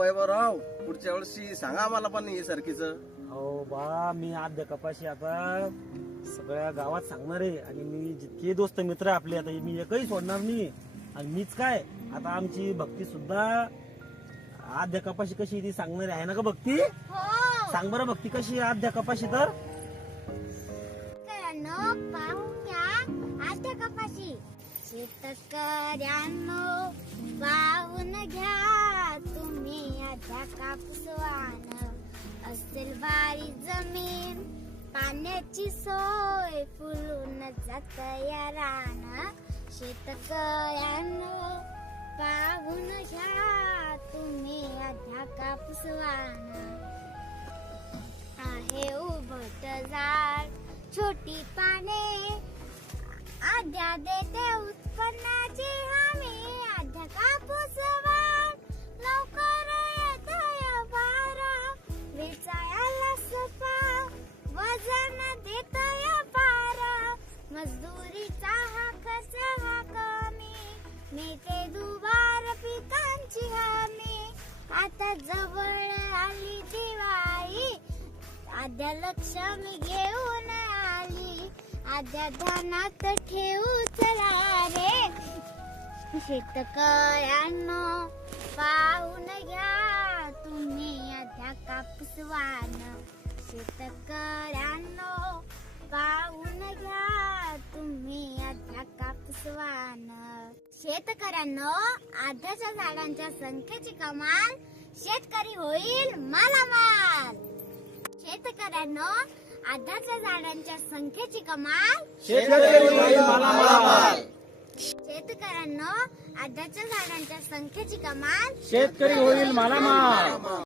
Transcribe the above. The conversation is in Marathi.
वैभवराव पुढच्या वर्षी सांगा आम्हाला पण हे सरकीच. हो बा मी आद्य कपाशी आता सगळ्या गावात सांगणार आहे. आणि मी जितके दोस्त मित्र आहे आपले आता मी एकही सोडणार नाही. आणि मीच काय आता आमची भक्ती सुद्धा आद्य कपाशी कशी आहे ती सांगणार आहे. ना का भक्ती? हो. सांग बरं भक्ती कशी आहे आद्य कपाशी तर. शेतकऱ्यांनो घ्या आद्य कपाशी. शेतकऱ्यांनो तुम्ही आद्या कापूसवान असेल बारी जमीन पाण्याची सोय फुलून जात या रान शेतकऱ्यांनो पाहून घ्या तुम्ही आद्या कापूसवान आहे उभट झाड छोटी पाने आद्या देते मजदुरीचा हा कमी मी ते मिळते दुबार पिकांची हमी. आता जवळ आली दिवाळी. आद्या लक्ष्मी घेऊन आली. आद्या ध्यानात ठेवू चला रे. शेतकऱ्यांनो पाहून घ्या तुम्ही आद्या कापूसवान शेतकऱ्यांनो पाहून घ्या तुम्ही आद्या कापूसवान शेतकऱ्यांनो आद्याच्या झाडांच्या संख्येची कमाल शेतकरी होईल मालामाल. शेतकऱ्यांनो आधाच्या झाडांच्या संख्येची कमाल शेतकऱ्यांनो आधाच्या झाडांच्या संख्येची कमाल शेतकरी होईल मालामाल.